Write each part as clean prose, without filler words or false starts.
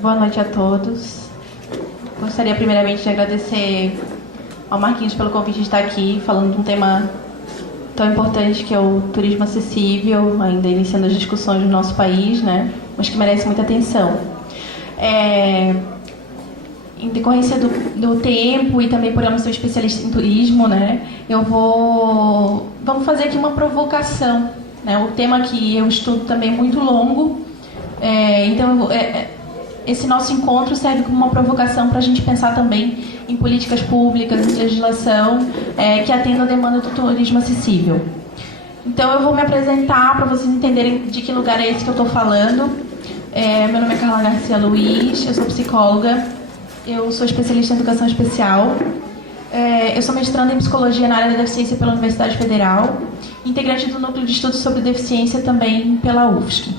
Boa noite a todos. Gostaria primeiramente de agradecer ao Marquinhos pelo convite de estar aqui falando de um tema tão importante que é o turismo acessível, ainda iniciando as discussões no nosso país, né? Mas que merece muita atenção. Em decorrência do tempo e também por eu não ser especialista em turismo, né? Vamos fazer aqui uma provocação, né? O tema que eu estudo também é muito longo, esse nosso encontro serve como uma provocação para a gente pensar também em políticas públicas, em legislação que atenda a demanda do turismo acessível. Então eu vou me apresentar para vocês entenderem de que lugar é esse que eu estou falando. Meu nome é Carla Garcia Luiz, eu sou psicóloga, eu sou especialista em educação especial, eu sou mestranda em psicologia na área da deficiência pela Universidade Federal, integrante do núcleo de estudos sobre deficiência também pela UFSC.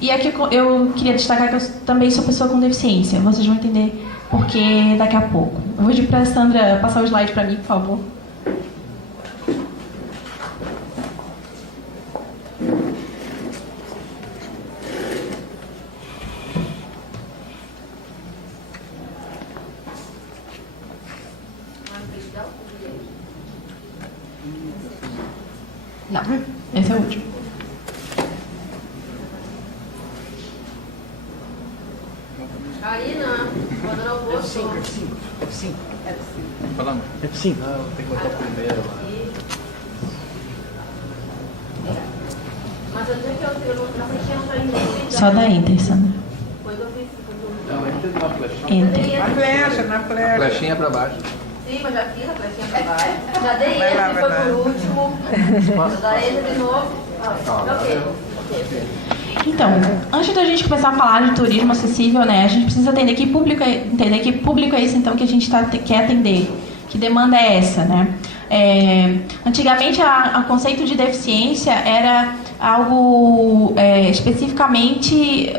E aqui eu queria destacar que eu também sou pessoa com deficiência. Vocês vão entender por que daqui a pouco. Eu vou pedir para a Sandra passar o slide para mim, por favor. Não, esse é o último. Aí não, quando não vou, F5. Falando? F5. Não, tem que botar o primeiro lá. Mas eu tenho que eu na flechinha não tá indo. Só dá Enter, Sandra. Depois eu fiz. Não, ele tem uma flechinha. Enter. Na A flecha. flechinha pra baixo. Sim, mas já fiz a flechinha pra baixo. Já dei esse, foi por último. Já dá esse de novo. Ok. Então, antes da gente começar a falar de turismo acessível, né, a gente precisa entender que público é esse, então, que a gente quer atender. Que demanda é essa, né? Antigamente, o conceito de deficiência era algo especificamente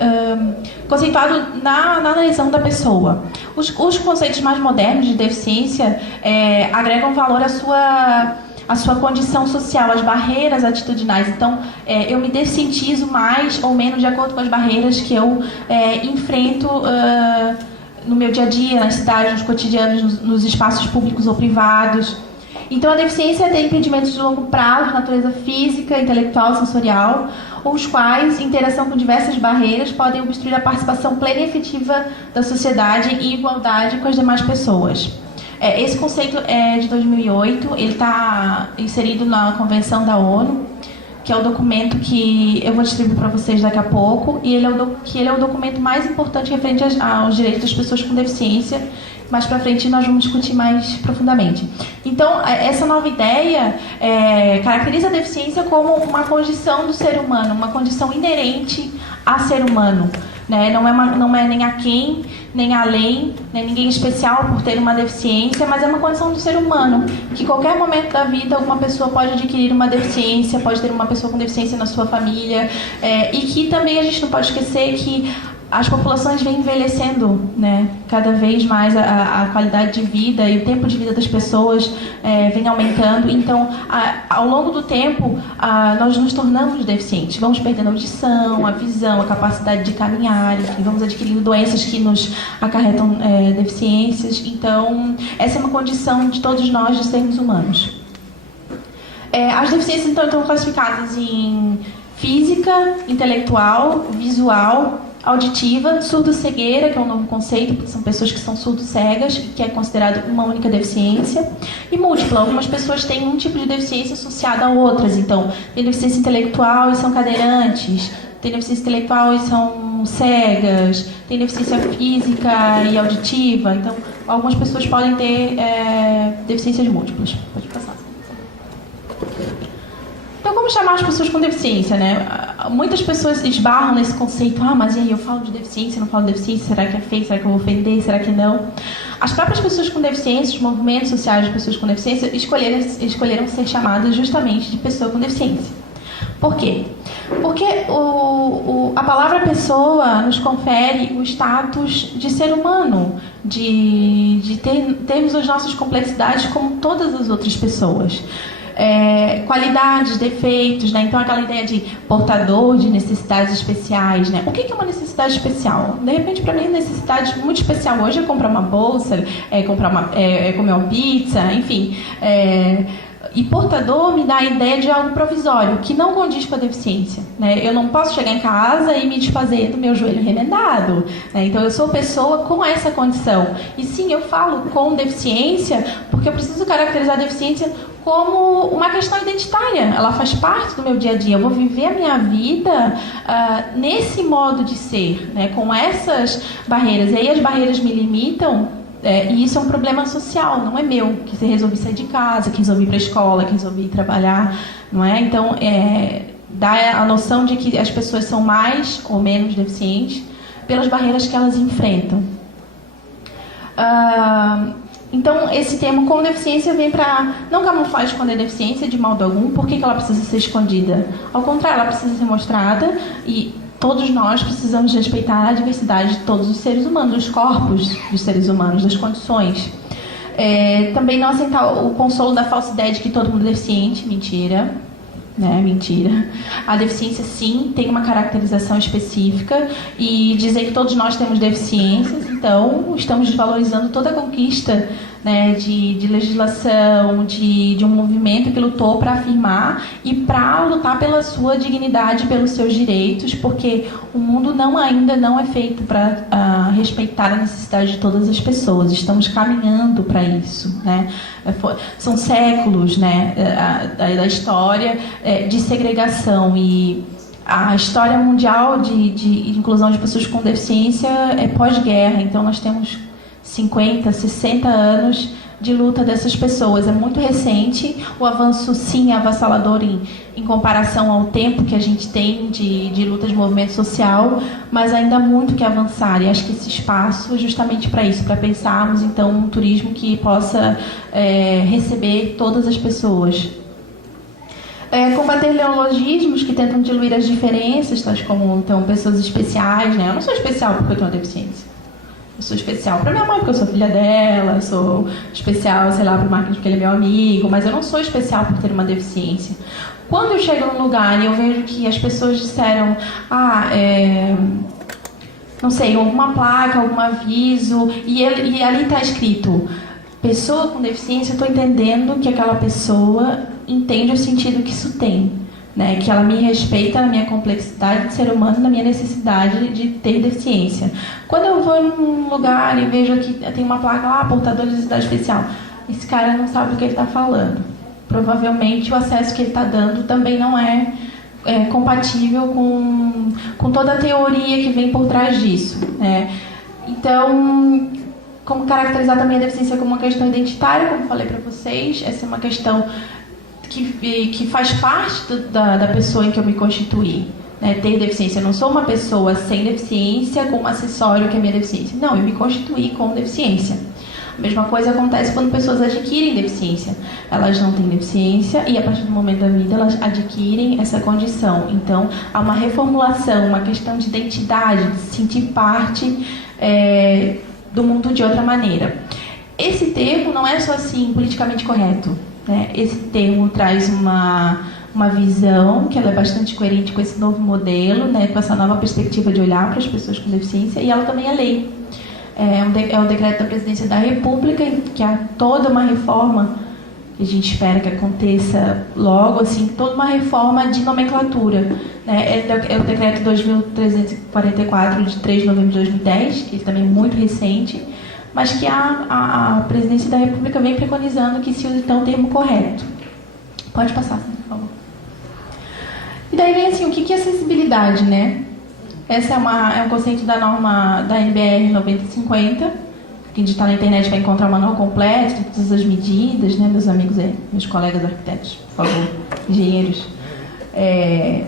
conceituado na analisação da pessoa. Os conceitos mais modernos de deficiência agregam valor à sua condição social, as barreiras atitudinais. Então, eu me descientizo mais ou menos de acordo com as barreiras que eu enfrento no meu dia a dia, nas cidades, nos cotidianos, nos espaços públicos ou privados. Então, a deficiência tem impedimentos de longo prazo, de natureza física, intelectual, sensorial, os quais, em interação com diversas barreiras, podem obstruir a participação plena e efetiva da sociedade em igualdade com as demais pessoas. Esse conceito é de 2008, ele está inserido na Convenção da ONU, que é o documento que eu vou distribuir para vocês daqui a pouco, e ele é o documento mais importante referente aos direitos das pessoas com deficiência. Mais para frente nós vamos discutir mais profundamente. Então, essa nova ideia caracteriza a deficiência como uma condição do ser humano, uma condição inerente a ser humano. Né? Não é nem aquém, nem além, nem ninguém especial por ter uma deficiência, mas é uma condição do ser humano, que em qualquer momento da vida uma pessoa pode adquirir uma deficiência, pode ter uma pessoa com deficiência na sua família, e que também a gente não pode esquecer que as populações vêm envelhecendo, né? Cada vez mais a qualidade de vida e o tempo de vida das pessoas vem aumentando. Então, ao longo do tempo, nós nos tornamos deficientes. Vamos perdendo a audição, a visão, a capacidade de caminhar, enfim, vamos adquirindo doenças que nos acarretam deficiências. Então, essa é uma condição de todos nós de sermos humanos. As deficiências, então, estão classificadas em física, intelectual, visual, auditiva, surdo-cegueira, que é um novo conceito, porque são pessoas que são surdo-cegas, que é considerado uma única deficiência, e múltipla. Algumas pessoas têm um tipo de deficiência associada a outras. Então, tem deficiência intelectual e são cadeirantes, tem deficiência intelectual e são cegas, tem deficiência física e auditiva. Então, algumas pessoas podem ter deficiências múltiplas. Pode passar. Então, como chamar as pessoas com deficiência, né? Muitas pessoas esbarram nesse conceito, mas e aí, eu falo de deficiência, não falo de deficiência, será que é feio, será que eu vou ofender, será que não? As próprias pessoas com deficiência, os movimentos sociais de pessoas com deficiência, escolheram ser chamadas justamente de pessoa com deficiência. Por quê? Porque a palavra pessoa nos confere o status de ser humano, de termos as nossas complexidades como todas as outras pessoas. qualidades, defeitos, né? Então aquela ideia de portador de necessidades especiais, né? O que é uma necessidade especial? De repente, para mim, necessidade muito especial hoje é comprar uma bolsa, comer uma pizza, enfim. E portador me dá a ideia de algo provisório, que não condiz com a deficiência, né? Eu não posso chegar em casa e me desfazer do meu joelho remendado, né? Então eu sou pessoa com essa condição. E sim, eu falo com deficiência porque eu preciso caracterizar a deficiência como uma questão identitária. Ela faz parte do meu dia a dia. Eu vou viver a minha vida nesse modo de ser, né? Com essas barreiras. E aí as barreiras me limitam. E isso é um problema social, não é meu, que se resolvi sair de casa, que resolvi ir para a escola, que resolvi trabalhar, não é? Então, dá a noção de que as pessoas são mais ou menos deficientes pelas barreiras que elas enfrentam. Então, esse termo com deficiência vem para não camuflar esconder deficiência de modo algum. Por que ela precisa ser escondida? Ao contrário, ela precisa ser mostrada e todos nós precisamos respeitar a diversidade de todos os seres humanos, dos corpos dos seres humanos, das condições. Também não aceitar o consolo da falsa ideia de que todo mundo é deficiente. Mentira. Mentira. A deficiência, sim, tem uma caracterização específica e dizer que todos nós temos deficiências, então estamos desvalorizando toda a conquista, né, de legislação, de um movimento que lutou para afirmar e para lutar pela sua dignidade, pelos seus direitos, porque o mundo ainda não é feito para respeitar a necessidade de todas as pessoas. Estamos caminhando para isso, né? São séculos, né, da história de segregação, e a história mundial de inclusão de pessoas com deficiência é pós-guerra. Então nós temos 50, 60 anos de luta dessas pessoas. É muito recente. O avanço, sim, é avassalador em comparação ao tempo que a gente tem de luta de movimento social, mas ainda há muito que avançar. E acho que esse espaço é justamente para isso, para pensarmos, então, um turismo que possa receber todas as pessoas. Combater neologismos que tentam diluir as diferenças, tais como, então, pessoas especiais, né? Eu não sou especial porque eu tenho uma deficiência. Eu sou especial para minha mãe porque eu sou filha dela, sou especial, sei lá, para o Marquinhos porque ele é meu amigo, mas eu não sou especial por ter uma deficiência. Quando eu chego num lugar e eu vejo que as pessoas disseram, não sei, alguma placa, algum aviso, e ali está escrito pessoa com deficiência, eu estou entendendo que aquela pessoa entende o sentido que isso tem, né? Que ela me respeita na minha complexidade de ser humano, na minha necessidade de ter deficiência. Quando eu vou num lugar e vejo que tem uma placa lá, portador de necessidade especial, esse cara não sabe o que ele está falando. Provavelmente o acesso que ele está dando também não é compatível com toda a teoria que vem por trás disso, né? Então, como caracterizar também a deficiência como uma questão identitária, como falei para vocês, essa é uma questão que faz parte da pessoa em que eu me constituí, né? Ter deficiência. Eu não sou uma pessoa sem deficiência com um acessório que é minha deficiência. Não, eu me constituí com deficiência. A mesma coisa acontece quando pessoas adquirem deficiência. Elas não têm deficiência e, a partir do momento da vida, elas adquirem essa condição. Então, há uma reformulação, uma questão de identidade, de se sentir parte do mundo de outra maneira. Esse termo não é só assim politicamente correto, né? Esse termo traz uma visão que ela é bastante coerente com esse novo modelo, né? Com essa nova perspectiva de olhar para as pessoas com deficiência, e ela também é lei. É um decreto da Presidência da República, que há toda uma reforma que a gente espera que aconteça logo, assim, toda uma reforma de nomenclatura, né? É o decreto 2344 de 3 de novembro de 2010, que também é muito recente, mas que a Presidência da República vem preconizando que se use então o termo correto. Pode passar, por favor. E daí vem assim, o que é acessibilidade, né? Esse é um conceito da norma da NBR 9050. Quem digitar na internet vai encontrar o manual completo, todas as medidas, né? Meus amigos aí, meus colegas arquitetos, por favor, engenheiros,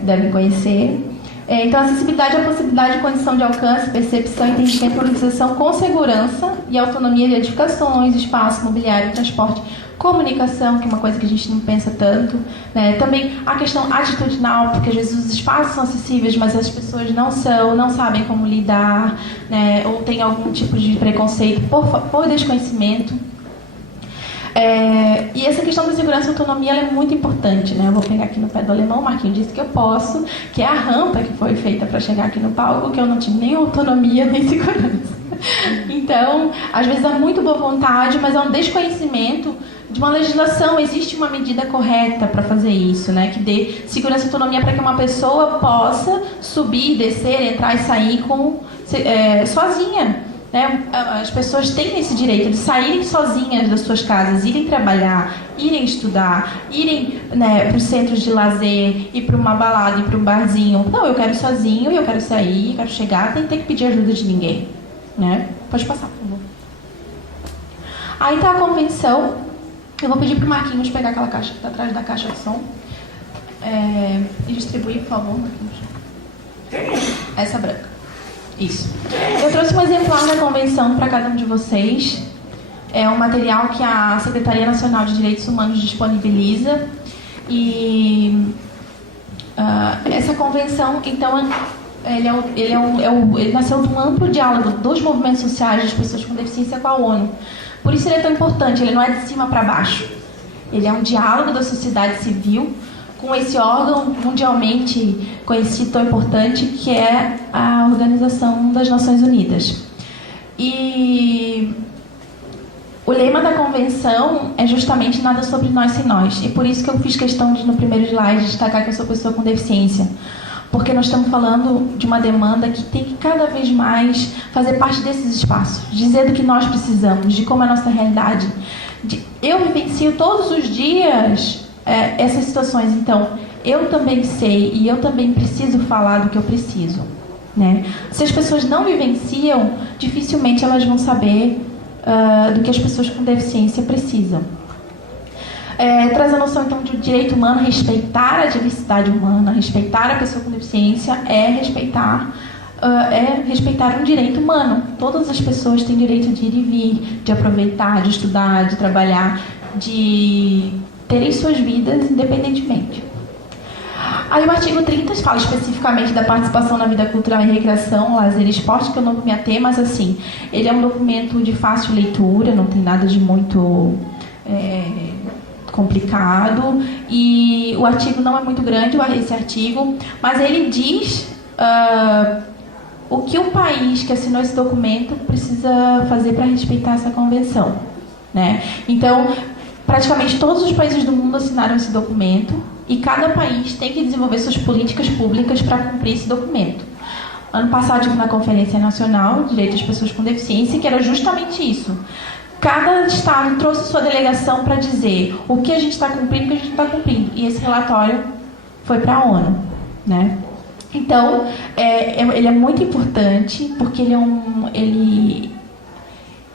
devem conhecer. Então, acessibilidade é a possibilidade de condição de alcance, percepção, entendimento, organização com segurança e autonomia de edificações, espaço, mobiliário, transporte, comunicação, que é uma coisa que a gente não pensa tanto, né? Também a questão atitudinal, porque às vezes os espaços são acessíveis, mas as pessoas não sabem como lidar, né? Ou tem algum tipo de preconceito por desconhecimento. E essa questão da segurança e autonomia ela é muito importante, né? Eu vou pegar aqui no pé do alemão, o Marquinhos disse que eu posso, que é a rampa que foi feita para chegar aqui no palco, que eu não tive nem autonomia nem segurança. Então, às vezes há muito boa vontade, mas há um desconhecimento de uma legislação. Existe uma medida correta para fazer isso, né? Que dê segurança e autonomia para que uma pessoa possa subir, descer, entrar e sair sozinha. As pessoas têm esse direito de saírem sozinhas das suas casas, irem trabalhar, irem estudar, irem, né, para os centros de lazer, ir para uma balada, ir para um barzinho. Não, eu quero ir sozinho, eu quero sair, eu quero chegar, sem ter que pedir ajuda de ninguém. Né? Pode passar, por favor. Aí está a convenção. Eu vou pedir para o Marquinhos pegar aquela caixa que está atrás da caixa de som e distribuir, por favor, Marquinhos. Essa branca. Isso. Eu trouxe um exemplar da convenção para cada um de vocês. É um material que a Secretaria Nacional de Direitos Humanos disponibiliza. E essa convenção, então, ele nasceu de um amplo diálogo dos movimentos sociais das pessoas com deficiência com a ONU. Por isso ele é tão importante, ele não é de cima para baixo. Ele é um diálogo da sociedade civil com esse órgão mundialmente conhecido, tão importante, que é a Organização das Nações Unidas. E o lema da convenção é justamente nada sobre nós sem nós. E por isso que eu fiz questão de, no primeiro slide, destacar que eu sou pessoa com deficiência. Porque nós estamos falando de uma demanda que tem que cada vez mais fazer parte desses espaços. Dizer do que nós precisamos, de como é a nossa realidade. Eu vivencio todos os dias essas situações, então eu também sei e eu também preciso falar do que eu preciso, né? Se as pessoas não vivenciam, dificilmente elas vão saber do que as pessoas com deficiência precisam. Traz a noção então de direito humano, respeitar a diversidade humana, respeitar a pessoa com deficiência é respeitar um direito humano. Todas as pessoas têm direito de ir e vir, de aproveitar, de estudar, de trabalhar, de terem suas vidas independentemente. Aí o artigo 30 fala especificamente da participação na vida cultural e recreação, lazer e esporte, que eu não vou me ater, mas assim, ele é um documento de fácil leitura, não tem nada de muito complicado, e o artigo não é muito grande, esse artigo, mas ele diz o que o país que assinou esse documento precisa fazer para respeitar essa convenção, né? Então, praticamente todos os países do mundo assinaram esse documento e cada país tem que desenvolver suas políticas públicas para cumprir esse documento. Ano passado, eu tive na Conferência Nacional de Direitos das Pessoas com Deficiência, que era justamente isso. Cada estado trouxe sua delegação para dizer o que a gente está cumprindo e o que a gente não está cumprindo. E esse relatório foi para a ONU, né? Então, ele é muito importante porque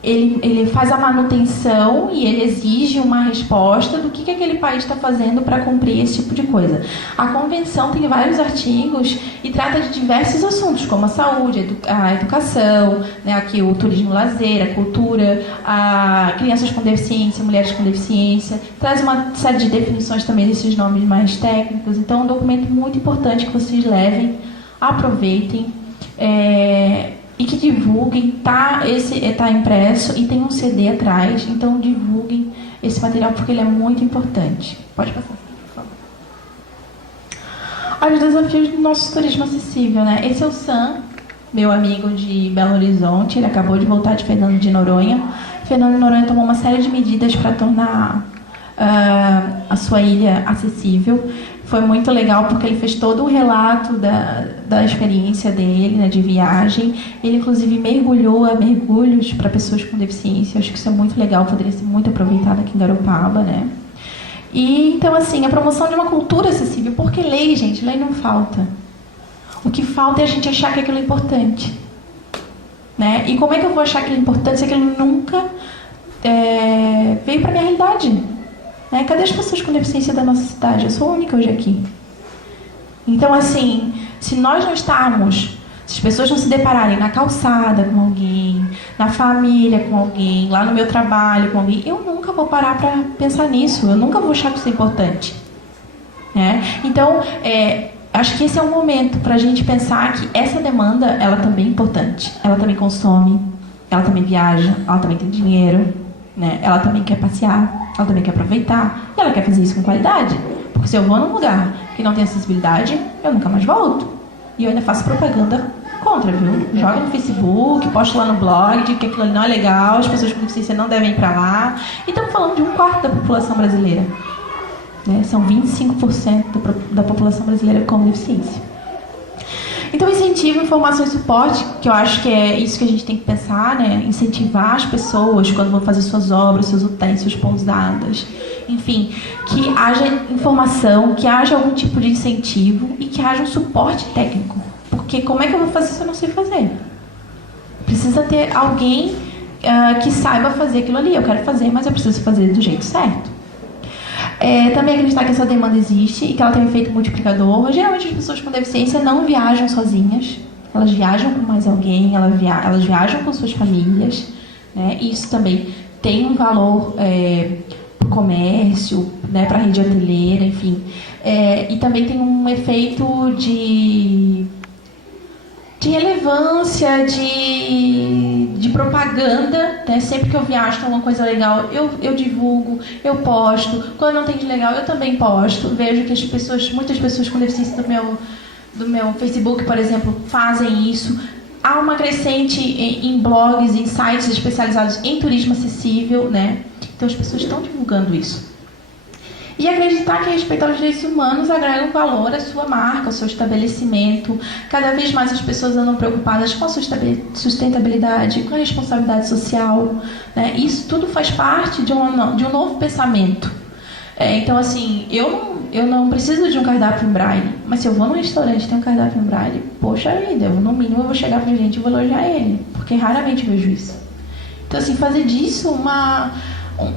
ele faz a manutenção e ele exige uma resposta do que aquele país está fazendo para cumprir esse tipo de coisa. A convenção tem vários artigos e trata de diversos assuntos, como a saúde, a educação, né, aqui o turismo, lazer, a cultura, crianças com deficiência, mulheres com deficiência. Traz uma série de definições também desses nomes mais técnicos. Então, é um documento muito importante que vocês levem, aproveitem. E que divulguem, tá impresso e tem um CD atrás, então divulguem esse material porque ele é muito importante. Pode passar, por favor. Os desafios do nosso turismo acessível, né? Esse é o Sam, meu amigo de Belo Horizonte, ele acabou de voltar de Fernando de Noronha. Fernando de Noronha tomou uma série de medidas para tornar a sua ilha acessível. Foi muito legal porque ele fez todo o relato da experiência dele, né, de viagem. Ele, inclusive, mergulhou a mergulhos para pessoas com deficiência. Eu acho que isso é muito legal, poderia ser muito aproveitado aqui em Garopaba, né? E, então, assim, a promoção de uma cultura acessível. Porque lei, gente, lei não falta. O que falta é a gente achar que aquilo é importante, né? E como é que eu vou achar aquilo importante se aquilo nunca veio para a minha realidade? Cadê as pessoas com deficiência da nossa cidade? Eu sou a única hoje aqui. Então, assim, se nós não estarmos, se as pessoas não se depararem na calçada com alguém, na família com alguém, lá no meu trabalho com alguém, eu nunca vou parar para pensar nisso, eu nunca vou achar que isso é importante. Né? Então, acho que esse é um momento para a gente pensar que essa demanda, ela também é importante. Ela também consome, ela também viaja, ela também tem dinheiro, né? Ela também quer passear. ela também quer aproveitar, e ela quer fazer isso com qualidade. Porque se eu vou num lugar que não tem acessibilidade, eu nunca mais volto. E eu ainda faço propaganda contra, viu? Joga no Facebook, posto lá no blog, de que aquilo ali não é legal, as pessoas com deficiência não devem ir pra lá. E estamos falando de 1/4 da população brasileira. Né? São 25% da população brasileira com deficiência. Então, incentivo, informação e suporte, que eu acho que é isso que a gente tem que pensar, né? Incentivar as pessoas quando vão fazer suas obras, seus utensílios, seus pousadas, enfim, que haja informação, que haja algum tipo de incentivo e que haja um suporte técnico. Porque como é que eu vou fazer se eu não sei fazer? Precisa ter alguém que saiba fazer aquilo ali. Eu quero fazer, mas eu preciso fazer do jeito certo. Também acreditar que essa demanda existe e que ela tem um efeito multiplicador. Geralmente as pessoas com deficiência não viajam sozinhas, elas viajam com mais alguém, elas viajam com suas famílias, né? E isso também tem um valor para o comércio, né? Para a rede hoteleira, enfim. E também tem um efeito de relevância, de propaganda, né? Sempre que eu viajo tem alguma coisa legal, eu divulgo, eu posto. Quando não tem de legal, eu também posto. Vejo que muitas pessoas com deficiência do meu Facebook, por exemplo, fazem isso. Há uma crescente em blogs, em sites especializados em turismo acessível, né? Então as pessoas estão divulgando isso. E acreditar que respeitar os direitos humanos agrega um valor à sua marca, ao seu estabelecimento. Cada vez mais as pessoas andam preocupadas com a sua sustentabilidade, com a responsabilidade social, né? Isso tudo faz parte de um novo pensamento. Então, assim, eu não preciso de um cardápio em braille, mas se eu vou num restaurante e tem um cardápio em braille, poxa vida, no mínimo eu vou chegar pra gente e vou elogiar ele, porque raramente vejo isso. Então, assim, fazer disso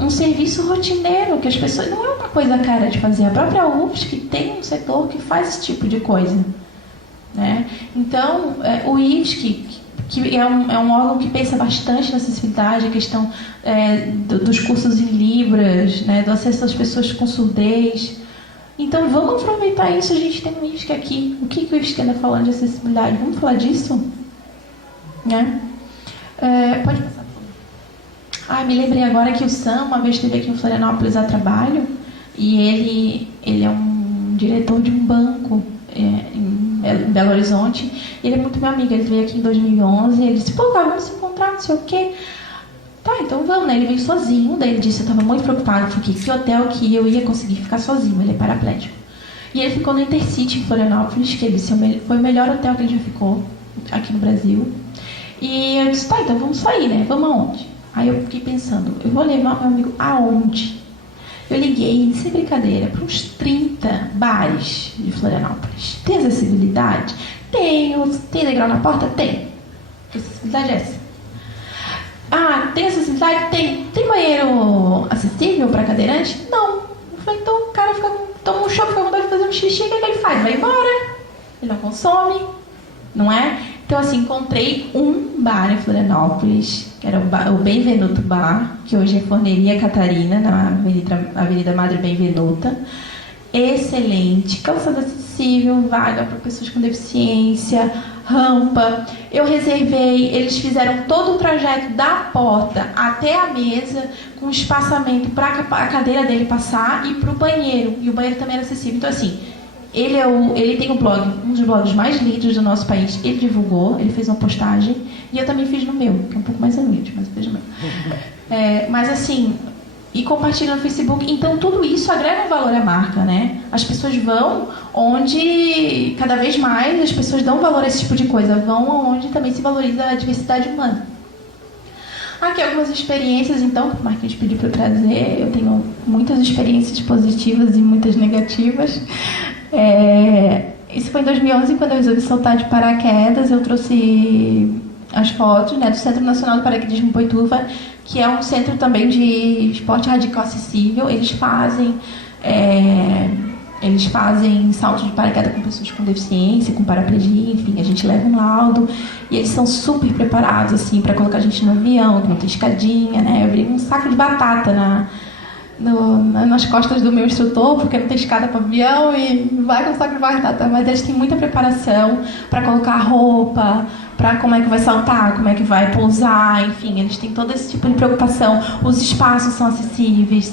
um serviço rotineiro, que as pessoas... Não é uma coisa cara de fazer. A própria UFSC tem um setor que faz esse tipo de coisa, né? Então, o IFSC, que é um órgão que pensa bastante na acessibilidade, a questão dos cursos em Libras, né? Do acesso às pessoas com surdez. Então, vamos aproveitar isso. A gente tem um IFSC aqui. O que o IFSC anda falando de acessibilidade? Vamos falar disso? Né? Pode passar. Me lembrei agora que o Sam uma vez esteve aqui em Florianópolis a trabalho e ele é um diretor de um banco em Belo Horizonte. Ele é muito meu amigo, ele veio aqui em 2011 e ele disse, vamos se encontrar, não sei o quê. Tá, então vamos, né? Ele veio sozinho, daí ele disse, eu estava muito preocupado, porque que hotel que eu ia conseguir ficar sozinho, ele é paraplégico. E ele ficou no Intercity em Florianópolis, que ele disse, foi o melhor hotel que ele já ficou aqui no Brasil. E eu disse, tá, então vamos sair, né? Vamos aonde? Aí eu fiquei pensando, eu vou levar meu amigo aonde? Eu liguei, sem brincadeira, para uns 30 bares de Florianópolis. Tem acessibilidade? Tenho. Tem degrau na porta? Tem. Que acessibilidade é essa? Tem acessibilidade? Tem. Tem banheiro acessível para cadeirante? Não. Eu falei, então o cara toma um choque, fica com vontade de fazer um xixi, o que ele faz? Vai embora. Ele não consome, não é? Então, assim, encontrei um bar em Florianópolis, que era o Benvenuto Bar, que hoje é Forneria Catarina, na Avenida Madre Benvenuta. Excelente, calçada acessível, vaga para pessoas com deficiência, rampa. Eu reservei, eles fizeram todo o trajeto da porta até a mesa, com espaçamento para a cadeira dele passar e para o banheiro. E o banheiro também era acessível. Então, assim, ele tem um blog, um dos blogs mais lidos do nosso país. Ele divulgou, ele fez uma postagem. E eu também fiz no meu, que é um pouco mais humilde, mas veja meu. Mas assim, e compartilha no Facebook. Então, tudo isso agrega um valor à marca, né? As pessoas vão onde, cada vez mais, as pessoas dão valor a esse tipo de coisa. Vão onde também se valoriza a diversidade humana. Aqui algumas experiências, então, que o Marquinhos pediu para eu trazer. Eu tenho muitas experiências positivas e muitas negativas. Isso foi em 2011, quando eu resolvi saltar de paraquedas. Eu trouxe as fotos, né, do Centro Nacional do Paraquedismo Boituva, que é um centro também de esporte radical acessível. Eles fazem salto de paraquedas com pessoas com deficiência, com paraplegia, enfim, a gente leva um laudo e eles são super preparados, assim, para colocar a gente no avião, que não tem escadinha, né? Eu abri um saco de batata nas costas do meu instrutor, porque não tem escada para o avião, e vai com o saco de batata. Mas eles têm muita preparação para colocar roupa, para como é que vai saltar, como é que vai pousar, enfim, eles têm todo esse tipo de preocupação. Os espaços são acessíveis,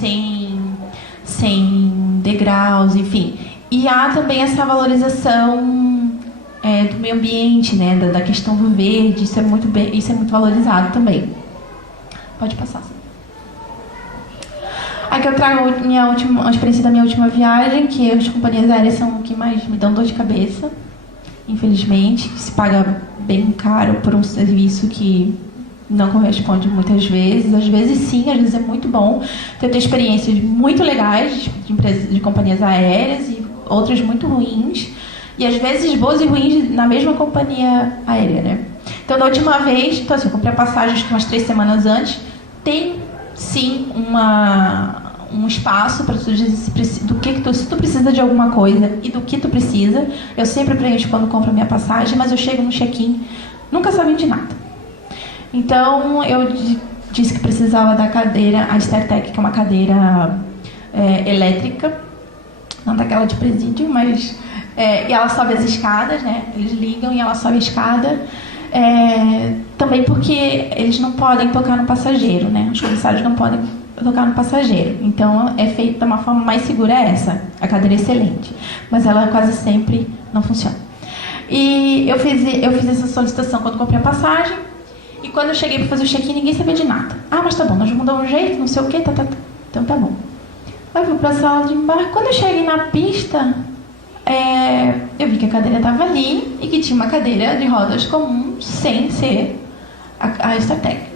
sem degraus, enfim. E há também essa valorização do meio ambiente, né, da questão do verde, isso é muito valorizado também. Pode passar. Aqui eu trago a experiência da minha última viagem, que as companhias aéreas são o que mais me dão dor de cabeça, infelizmente. Se paga bem caro por um serviço que não corresponde muitas vezes. Às vezes sim, às vezes é muito bom. Eu tenho experiências muito legais de companhias aéreas e outras muito ruins. E às vezes boas e ruins na mesma companhia aérea, né? Então, da última vez, então, assim, eu comprei a passagem acho que umas 3 semanas antes. Tem sim um espaço para tu dizer se tu precisa de alguma coisa e do que tu precisa. Eu sempre preencho quando compro a minha passagem, mas eu chego no check-in nunca sabendo de nada. Então eu disse que precisava da cadeira, a StarTech, que é uma cadeira elétrica, não daquela de presídio, mas e ela sobe as escadas, né? Eles ligam e ela sobe a escada. Também porque eles não podem tocar no passageiro, né? Os comissários não podem tocar no passageiro. Então, é feito de uma forma mais segura essa. A cadeira é excelente, mas ela quase sempre não funciona. E eu fiz essa solicitação quando comprei a passagem. E quando eu cheguei para fazer o check-in, ninguém sabia de nada. Ah, mas tá bom, nós vamos dar um jeito, não sei o quê, tá. Então tá bom. Aí eu fui para a sala de embarque. Quando eu cheguei na pista, eu vi que a cadeira estava ali e que tinha uma cadeira de rodas comum, sem ser a StarTech.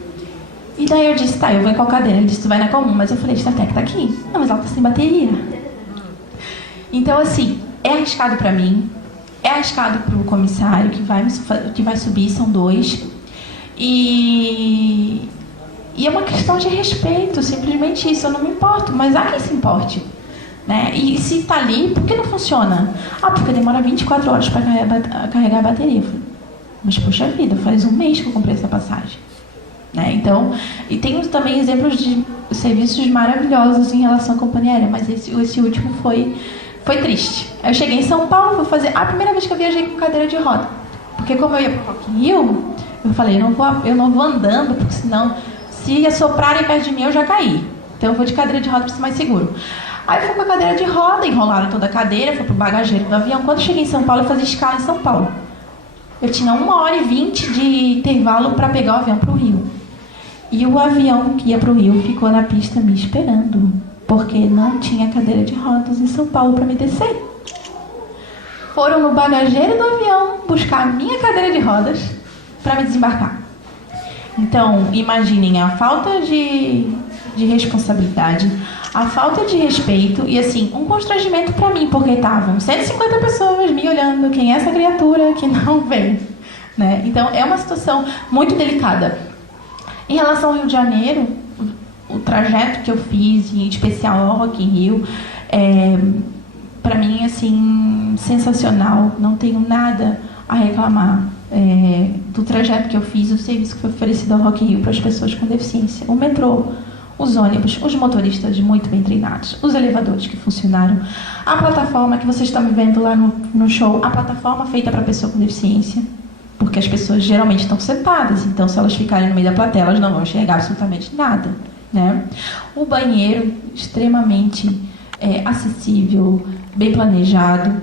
E daí eu disse, tá, eu vou em qual cadeira? Ele disse, tu vai na comum. Mas eu falei, a StarTech tá aqui. Não, mas ela tá sem bateria. Então, assim, é arriscado para mim, é arriscado para o comissário que vai subir, são 2. E é uma questão de respeito, simplesmente isso. Eu não me importo, mas há quem se importe. Né? E se está ali, por que não funciona? Ah, porque demora 24 horas para carregar a bateria. Mas, poxa vida, faz 1 mês que eu comprei essa passagem. Né? Então, e tem também exemplos de serviços maravilhosos em relação à companhia aérea, mas esse último foi triste. Eu cheguei em São Paulo, vou fazer a primeira vez que eu viajei com cadeira de roda. Porque como eu ia para o Rock in Rio, eu falei, eu não vou andando, porque senão, se assoprarem perto de mim, eu já caí. Então, eu vou de cadeira de roda para ser mais seguro. Aí eu fui com a cadeira de roda, enrolaram toda a cadeira, fui pro bagageiro do avião. Quando eu cheguei em São Paulo, eu fazia escala em São Paulo. Eu tinha 1h20 de intervalo para pegar o avião pro Rio. E o avião que ia pro Rio ficou na pista me esperando, porque não tinha cadeira de rodas em São Paulo para me descer. Foram no bagageiro do avião buscar a minha cadeira de rodas para me desembarcar. Então, imaginem a falta de responsabilidade, a falta de respeito e, assim, um constrangimento para mim, porque estavam 150 pessoas me olhando, quem é essa criatura que não vem, né? Então, é uma situação muito delicada. Em relação ao Rio de Janeiro, o trajeto que eu fiz, em especial ao Rock in Rio, para mim, assim, sensacional, não tenho nada a reclamar do trajeto que eu fiz, o serviço que foi oferecido ao Rock in Rio para as pessoas com deficiência. O metrô, os ônibus, os motoristas muito bem treinados, os elevadores que funcionaram, a plataforma que vocês estão me vendo lá no show, a plataforma feita para pessoa com deficiência, porque as pessoas geralmente estão sentadas, então se elas ficarem no meio da plateia, elas não vão enxergar absolutamente nada, né? O banheiro extremamente acessível, bem planejado.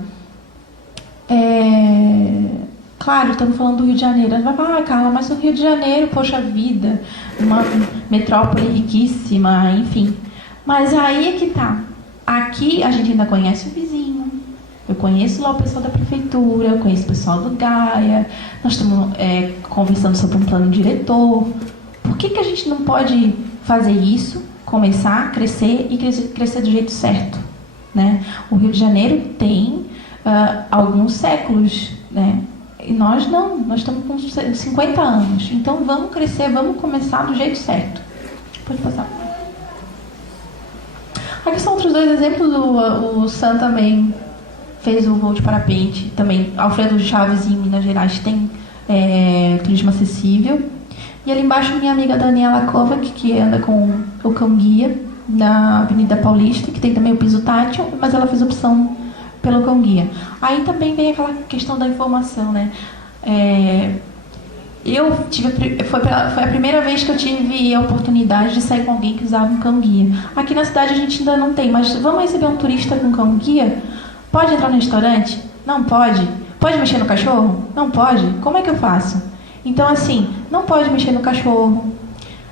Claro, estamos falando do Rio de Janeiro. Vai falar, Carla, mas o Rio de Janeiro, poxa vida, uma metrópole riquíssima, enfim. Mas aí é que tá. Aqui a gente ainda conhece o vizinho. Eu conheço lá o pessoal da prefeitura, eu conheço o pessoal do Gaia. Nós estamos conversando sobre um plano diretor. Por que a gente não pode fazer isso, começar a crescer e crescer do jeito certo? Né? O Rio de Janeiro tem alguns séculos, né? E nós não, nós estamos com 50 anos. Então vamos crescer, vamos começar do jeito certo. Pode passar. Aqui são outros 2 exemplos. O Sam também fez o voo de parapente. Também Alfredo Chaves, em Minas Gerais, tem turismo acessível. E ali embaixo minha amiga Daniela Kovac, que anda com o cão guia na Avenida Paulista, que tem também o piso tátil, mas ela fez opção pelo cão guia. Aí também vem aquela questão da informação, né? Foi a primeira vez que eu tive a oportunidade de sair com alguém que usava um cão-guia. Aqui na cidade a gente ainda não tem, mas vamos receber um turista com cão-guia? Pode entrar no restaurante? Não pode. Pode mexer no cachorro? Não pode. Como é que eu faço? Então, assim, não pode mexer no cachorro.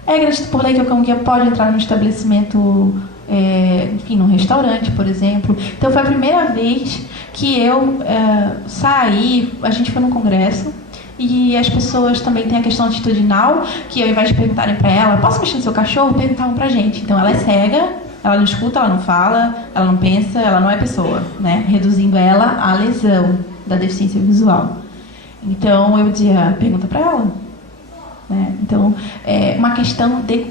É garantido por lei que o cão-guia pode entrar no estabelecimento, enfim, num restaurante, por exemplo. Então, foi a primeira vez que eu saí, a gente foi num congresso, e as pessoas também têm a questão atitudinal, que ao invés de perguntarem para ela, posso mexer no seu cachorro? Perguntavam pra gente. Então, ela é cega, ela não escuta, ela não fala, ela não pensa, ela não é pessoa, né? Reduzindo ela à lesão da deficiência visual. Então, eu dizia, pergunta para ela. Né? Então, é uma questão de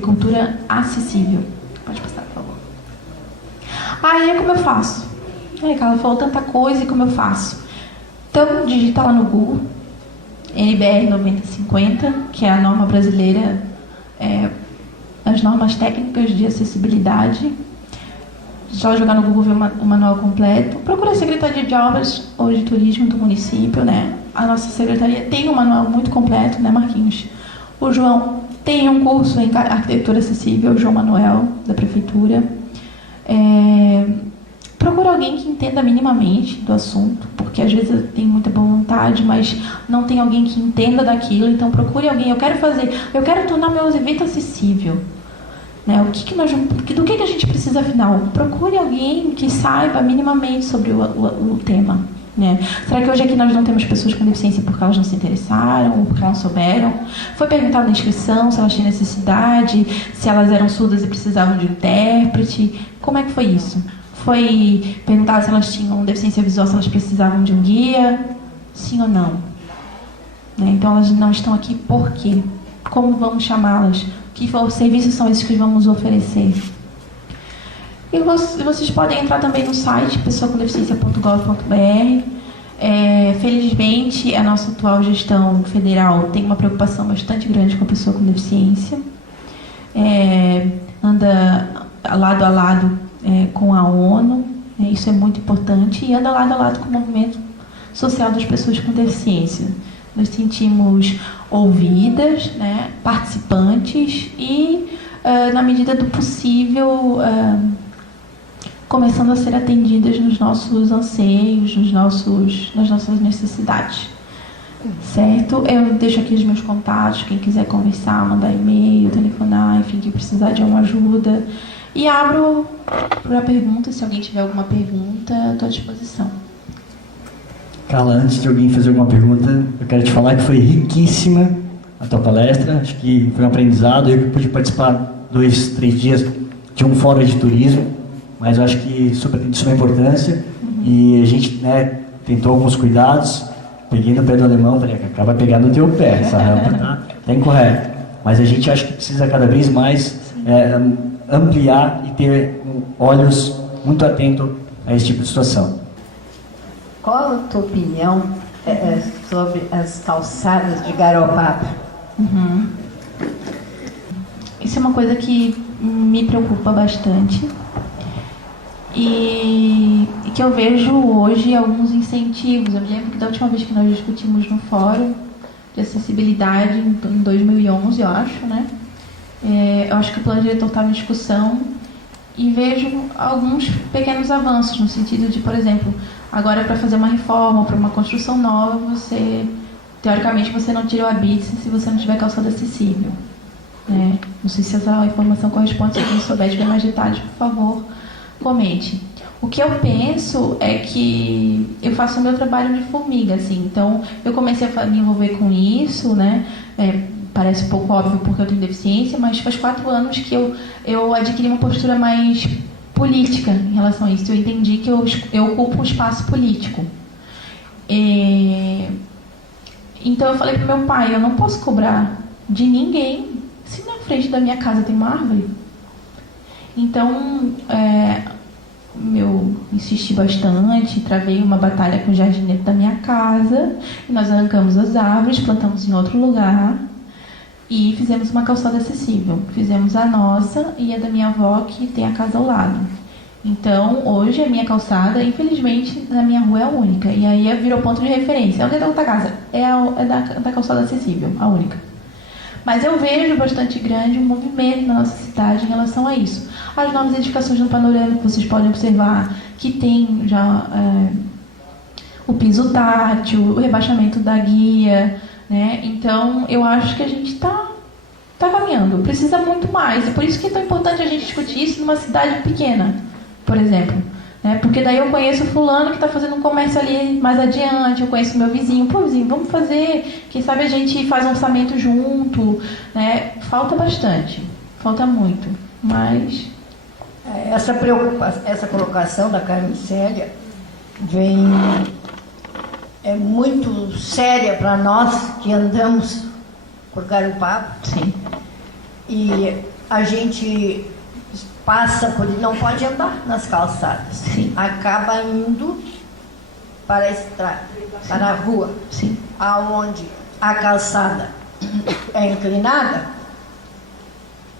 cultura acessível. Pode passar, por favor. Aí, como eu faço? Ela falou tanta coisa, e como eu faço? Então, digita lá no Google, NBR 9050, que é a norma brasileira, as normas técnicas de acessibilidade. Só jogar no Google ver o manual completo. Procura a Secretaria de Obras ou de Turismo do município, né? A nossa secretaria tem um manual muito completo, né, Marquinhos? O João tem um curso em arquitetura acessível, o João Manuel, da prefeitura. Procura alguém que entenda minimamente do assunto, porque às vezes tem muita boa vontade, mas não tem alguém que entenda daquilo. Então procure alguém. Eu quero tornar meu evento acessível. Né? Do que a gente precisa afinal? Procure alguém que saiba minimamente sobre o tema. Né? Será que hoje aqui nós não temos pessoas com deficiência porque elas não se interessaram ou porque elas não souberam? Foi perguntado na inscrição se elas tinham necessidade, se elas eram surdas e precisavam de um intérprete. Como é que foi isso? Foi perguntado se elas tinham deficiência visual, se elas precisavam de um guia? Sim ou não? Né? Então elas não estão aqui por quê? Como vamos chamá-las? Que serviços são esses que vamos oferecer? E vocês podem entrar também no site pessoacomdeficiência.gov.br. Felizmente, a nossa atual gestão federal tem uma preocupação bastante grande com a pessoa com deficiência. Anda lado a lado com a ONU, isso é muito importante, e anda lado a lado com o movimento social das pessoas com deficiência. Nos sentimos ouvidas, né, participantes e, na medida do possível, começando a ser atendidas nos nossos anseios, nas nossas necessidades. Certo? Eu deixo aqui os meus contatos, quem quiser conversar, mandar e-mail, telefonar, enfim, quem precisar de alguma ajuda. E abro para pergunta, se alguém tiver alguma pergunta, estou à disposição. Carla, antes de alguém fazer alguma pergunta, eu quero te falar que foi riquíssima a tua palestra. Acho que foi um aprendizado. Eu que pude participar 2, 3 dias de um fórum de turismo, mas eu acho que de suma importância. E a gente, né, tentou alguns cuidados. Peguei no pé do alemão, falei, acaba pegar no teu pé, essa rampa tá incorreta. Mas a gente acha que precisa cada vez mais ampliar e ter olhos muito atentos a esse tipo de situação. Qual a tua opinião sobre as calçadas de Garopaba? Isso é uma coisa que me preocupa bastante e que eu vejo hoje alguns incentivos. Eu me lembro que da última vez que nós discutimos no fórum de acessibilidade, em 2011, eu acho, né? Eu acho que o plano diretor estava em discussão e vejo alguns pequenos avanços, no sentido de, por exemplo, agora para fazer uma reforma, para uma construção nova, teoricamente, você não tira o habite se você não tiver calçada acessível. Né? Não sei se essa informação corresponde, se alguém souber de mais detalhes, por favor, comente. O que eu penso é que eu faço o meu trabalho de formiga, assim. Então, eu comecei a me envolver com isso, né? Parece um pouco óbvio porque eu tenho deficiência, mas faz 4 anos que eu adquiri uma postura mais política em relação a isso. Eu entendi que eu ocupo um espaço político. Então eu falei para meu pai, eu não posso cobrar de ninguém se na frente da minha casa tem uma árvore. Então eu insisti bastante, travei uma batalha com o jardineiro da minha casa e nós arrancamos as árvores, plantamos em outro lugar e fizemos uma calçada acessível. Fizemos a nossa e a da minha avó, que tem a casa ao lado. Então, hoje, a minha calçada, infelizmente, na minha rua é a única. E aí virou ponto de referência. Onde é da outra casa? É da calçada acessível, a única. Mas eu vejo bastante grande um movimento na nossa cidade em relação a isso. As novas edificações no panorama, que vocês podem observar, que tem já o piso tátil, o rebaixamento da guia, né? Então, eu acho que a gente está caminhando. Precisa muito mais. E por isso que é tão importante a gente discutir isso numa cidade pequena, por exemplo. Né? Porque daí eu conheço o fulano que está fazendo um comércio ali mais adiante, eu conheço meu vizinho. Pô, vizinho, vamos fazer. Quem sabe a gente faz um orçamento junto. Né? Falta bastante. Falta muito. Mas... Essa colocação da Carmen Célia é muito séria para nós que andamos por Garopaba. Sim. E a gente passa por... não pode andar nas calçadas. Sim. Acaba indo para a estrada, para a rua. Sim. Aonde a calçada é inclinada,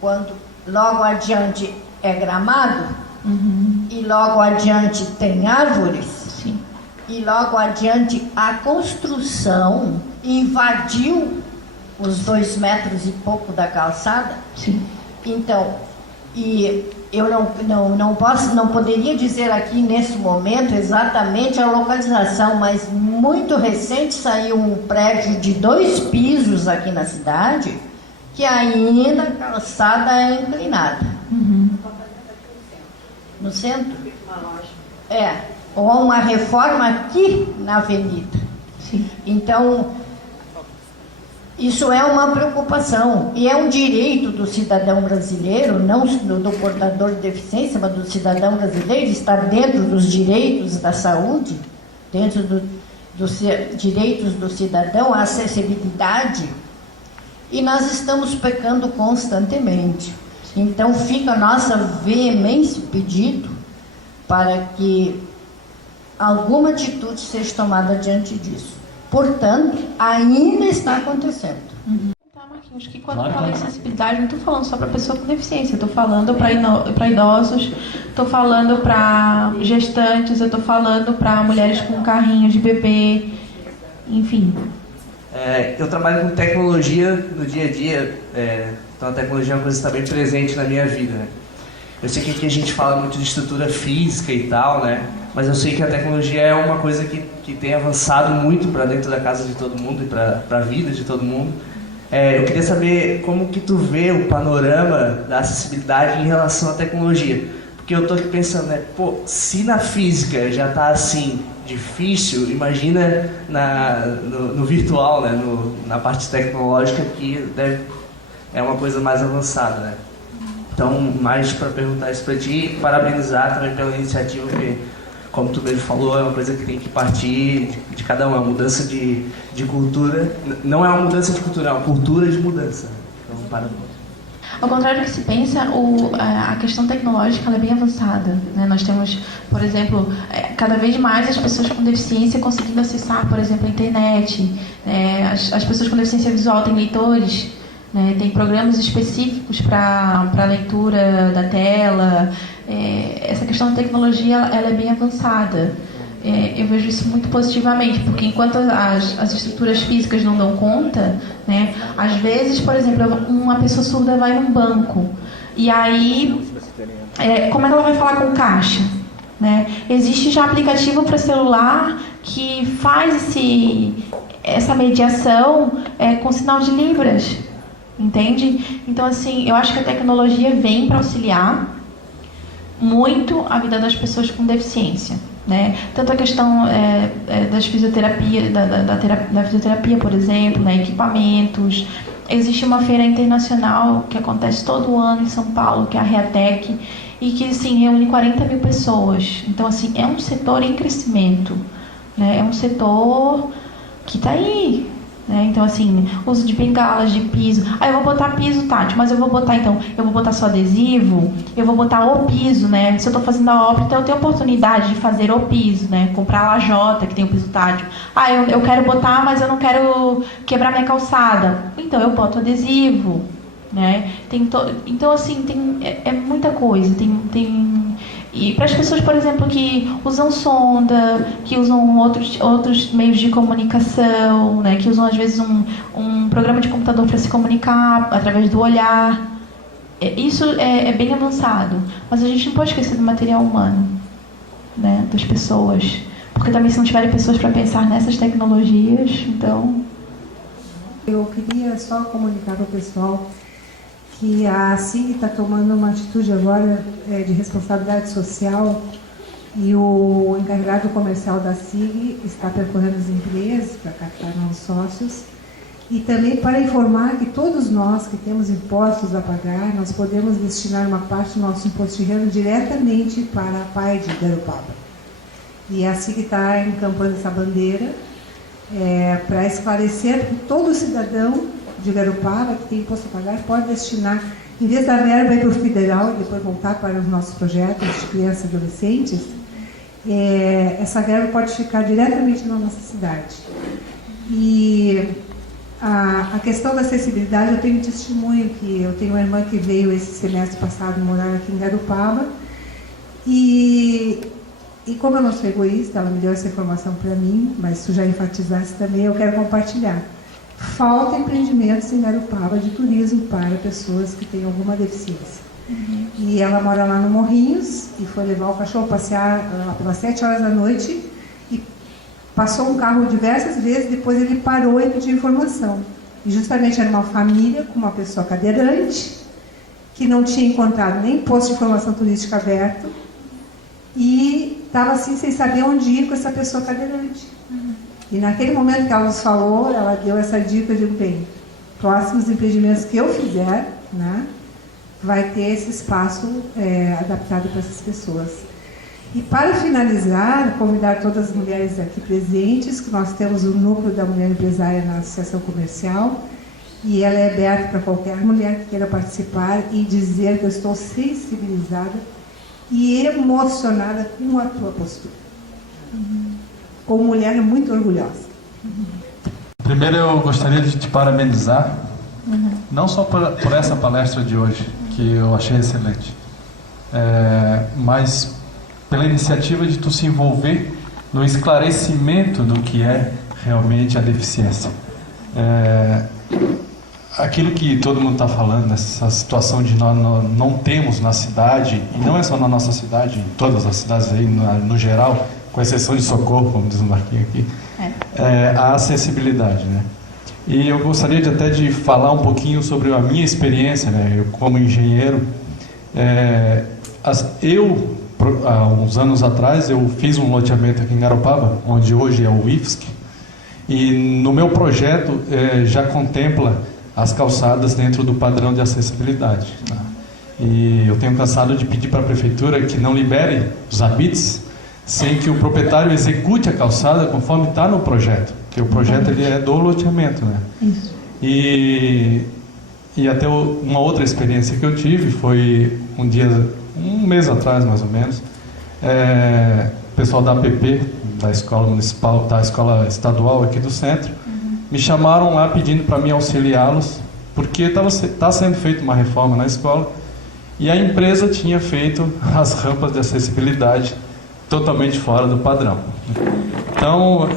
quando logo adiante é gramado, e logo adiante tem árvores, Sim. e logo adiante a construção invadiu os 2 metros e pouco da calçada. Sim. Então, e eu não poderia dizer aqui nesse momento exatamente a localização, mas muito recente saiu um prédio de 2 pisos aqui na cidade, que ainda a calçada é inclinada. No centro? Ou uma reforma aqui na avenida. Sim. Então, isso é uma preocupação e é um direito do cidadão brasileiro, não do portador de deficiência, mas do cidadão brasileiro, estar dentro dos direitos da saúde, dentro dos direitos do cidadão, a acessibilidade, e nós estamos pecando constantemente. Então fica a nossa veemência pedido para que alguma atitude seja tomada diante disso. Portanto, ainda está acontecendo. Tá, Marquinhos, que quando eu falo em acessibilidade, não estou falando só para pessoa com deficiência, estou falando para idosos, estou falando para gestantes, eu estou falando para mulheres com carrinho de bebê, enfim. Eu trabalho com tecnologia no dia a dia, então a tecnologia é uma coisa que está bem presente na minha vida, né? Eu sei que aqui a gente fala muito de estrutura física e tal, né? Mas eu sei que a tecnologia é uma coisa que tem avançado muito para dentro da casa de todo mundo e para a vida de todo mundo. Eu queria saber como que tu vê o panorama da acessibilidade em relação à tecnologia. Porque eu estou aqui pensando, né? Pô, se na física já está assim difícil, imagina no virtual, né? Na parte tecnológica, que é uma coisa mais avançada, né? Então, mais para perguntar isso para ti e parabenizar também pela iniciativa, porque, como tu mesmo falou, é uma coisa que tem que partir de cada um. A mudança de cultura não é uma mudança de cultura, é uma cultura de mudança. Então, parabéns. Ao contrário do que se pensa, a questão tecnológica ela é bem avançada. Né? Nós temos, por exemplo, cada vez mais as pessoas com deficiência conseguindo acessar, por exemplo, a internet. As pessoas com deficiência visual têm leitores, né? Tem programas específicos para leitura da tela. Essa questão da tecnologia ela é bem avançada. Eu vejo isso muito positivamente, porque enquanto as estruturas físicas não dão conta, né, às vezes, por exemplo, uma pessoa surda vai num banco, e aí, como é que ela vai falar com o caixa? Né? Existe já aplicativo para celular que faz essa mediação com sinal de libras, entende? Então, assim, eu acho que a tecnologia vem para auxiliar muito a vida das pessoas com deficiência. Né? Tanto a questão das fisioterapias, da fisioterapia, por exemplo, né? Equipamentos. Existe uma feira internacional que acontece todo ano em São Paulo, que é a Reatec, e que assim, reúne 40 mil pessoas. Então, assim, é um setor em crescimento, né? É um setor que está aí. Né? Então, assim, uso de bengalas, de piso. Eu vou botar piso tátil, mas eu vou botar só adesivo, eu vou botar o piso, né? Se eu estou fazendo a obra, então eu tenho oportunidade de fazer o piso, né? Comprar a lajota, que tem o piso tátil. Eu quero botar, mas eu não quero quebrar minha calçada. Então, eu boto adesivo, né? Então, assim, é muita coisa. E para as pessoas, por exemplo, que usam sonda, que usam outros meios de comunicação, né, que usam às vezes um programa de computador para se comunicar através do olhar, isso é bem avançado. Mas a gente não pode esquecer do material humano, né, das pessoas. Porque também se não tiverem pessoas para pensar nessas tecnologias, então... Eu queria só comunicar para o pessoal que a SIG está tomando uma atitude agora de responsabilidade social e o encarregado comercial da SIG está percorrendo as empresas para captar novos sócios e também para informar que todos nós que temos impostos a pagar, nós podemos destinar uma parte do nosso imposto de renda diretamente para a PAI de Garopaba. E a SIG está encampando essa bandeira para esclarecer que todo cidadão de Garopaba que tem imposto a pagar pode destinar, em vez da verba ir para o federal e depois voltar para os nossos projetos de crianças e adolescentes, essa verba pode ficar diretamente na nossa cidade. E a questão da acessibilidade, eu tenho testemunho que eu tenho uma irmã que veio esse semestre passado morar aqui em Garopaba e como eu não sou egoísta, ela me deu essa informação para mim, mas se tu já enfatizasse também, eu quero compartilhar. Falta empreendimentos em Garopaba de turismo para pessoas que têm alguma deficiência. E ela mora lá no Morrinhos e foi levar o cachorro passear lá pelas 7 horas da noite e passou um carro diversas vezes, depois ele parou e pediu informação. E justamente era uma família com uma pessoa cadeirante que não tinha encontrado nem posto de informação turística aberto e estava assim sem saber onde ir com essa pessoa cadeirante. E naquele momento que ela nos falou, ela deu essa dica de bem, próximos empreendimentos que eu fizer, né, vai ter esse espaço adaptado para essas pessoas. E para finalizar, convidar todas as mulheres aqui presentes, que nós temos o núcleo da mulher empresária na Associação Comercial, e ela é aberta para qualquer mulher que queira participar e dizer que eu estou sensibilizada e emocionada com a tua postura. Como mulher muito orgulhosa. Primeiro eu gostaria de te parabenizar, não só por essa palestra de hoje, que eu achei excelente, mas pela iniciativa de tu se envolver no esclarecimento do que é realmente a deficiência. Aquilo que todo mundo está falando, essa situação de nós não temos na cidade, e não é só na nossa cidade, em todas as cidades aí no geral, com exceção de Socorro, como diz o Marquinhos aqui, a acessibilidade, né? E eu gostaria até de falar um pouquinho sobre a minha experiência, né? Eu, como engenheiro, há uns anos atrás, eu fiz um loteamento aqui em Garopaba, onde hoje é o IFSC, e no meu projeto já contempla as calçadas dentro do padrão de acessibilidade. Tá? E eu tenho cansado de pedir para a prefeitura que não libere os habites sem que o proprietário execute a calçada conforme está no projeto, porque o projeto ele é do loteamento, né? Isso. E até uma outra experiência que eu tive foi um mês atrás mais ou menos, o pessoal da APP, da escola municipal, da escola estadual aqui do centro, me chamaram lá pedindo para mim auxiliá-los, porque está sendo feita uma reforma na escola e a empresa tinha feito as rampas de acessibilidade totalmente fora do padrão. Então,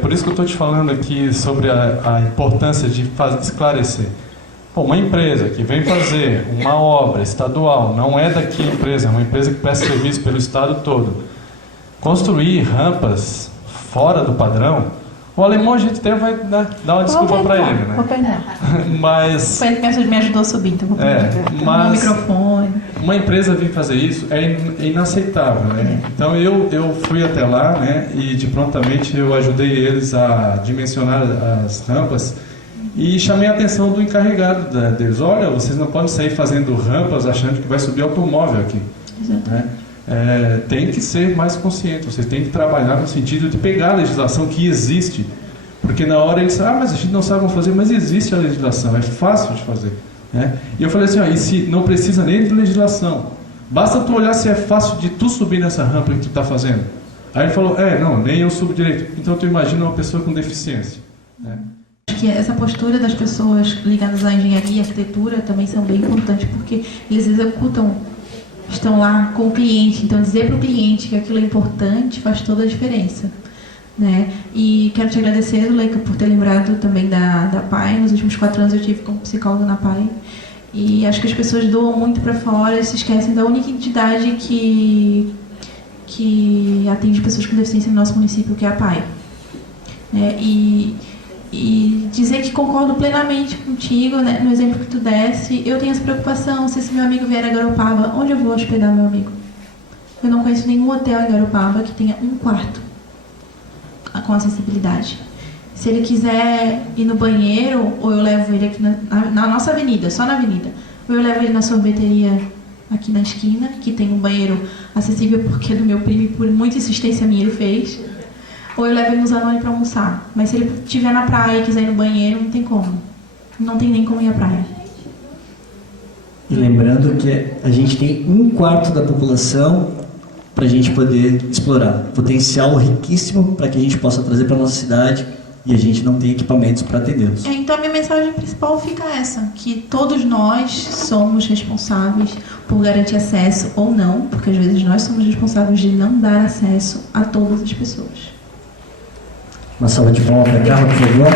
por isso que eu estou te falando aqui sobre a importância de esclarecer. Pô, uma empresa que vem fazer uma obra estadual, não é daqui a empresa, é uma empresa que presta serviço pelo estado todo, construir rampas fora do padrão, o alemão a gente até vai dar uma desculpa para ele, né? Vou perdoar. Mas... Foi ele que me ajudou a subir, então vou perdoar. Mas o microfone. Uma empresa vir fazer isso é inaceitável, né? Então eu fui até lá, né? E de prontamente eu ajudei eles a dimensionar as rampas e chamei a atenção do encarregado deles. Olha, vocês não podem sair fazendo rampas achando que vai subir automóvel aqui. Né? Tem que ser mais consciente, vocês têm que trabalhar no sentido de pegar a legislação que existe, porque na hora eles mas a gente não sabe como fazer, mas existe a legislação, é fácil de fazer, né? E eu falei assim, e se não precisa nem de legislação, basta tu olhar se é fácil de tu subir nessa rampa que tu está fazendo. Aí ele falou, não, nem eu subo direito. Então tu imagina uma pessoa com deficiência, né? Acho que essa postura das pessoas ligadas à engenharia e arquitetura também são bem importantes, porque eles executam estão lá com o cliente. Então, dizer para o cliente que aquilo é importante faz toda a diferença, né? E quero te agradecer, Leica, por ter lembrado também da PAI. Nos últimos 4 anos eu tive como psicóloga na PAI. E acho que as pessoas doam muito para fora e se esquecem da única entidade que atende pessoas com deficiência no nosso município, que é a PAI. E dizer que concordo plenamente contigo, né, no exemplo que tu desse. Eu tenho essa preocupação, se esse meu amigo vier a Garopaba, onde eu vou hospedar meu amigo? Eu não conheço nenhum hotel em Garopaba que tenha um quarto com acessibilidade. Se ele quiser ir no banheiro, ou eu levo ele aqui na nossa avenida, só na avenida, ou eu levo ele na sorveteria aqui na esquina, que tem um banheiro acessível porque do meu primo, por muita insistência minha, ele fez, ou eu levo ele no Zanoni para almoçar. Mas se ele estiver na praia e quiser ir no banheiro, não tem como. Não tem nem como ir à praia. E lembrando que a gente tem 1/4 da população para a gente poder explorar. Potencial riquíssimo para que a gente possa trazer para a nossa cidade e a gente não tem equipamentos para atendê-los. Então a minha mensagem principal fica essa, que todos nós somos responsáveis por garantir acesso ou não, porque às vezes nós somos responsáveis de não dar acesso a todas as pessoas. Uma salva de palmas para a Carla, por favor.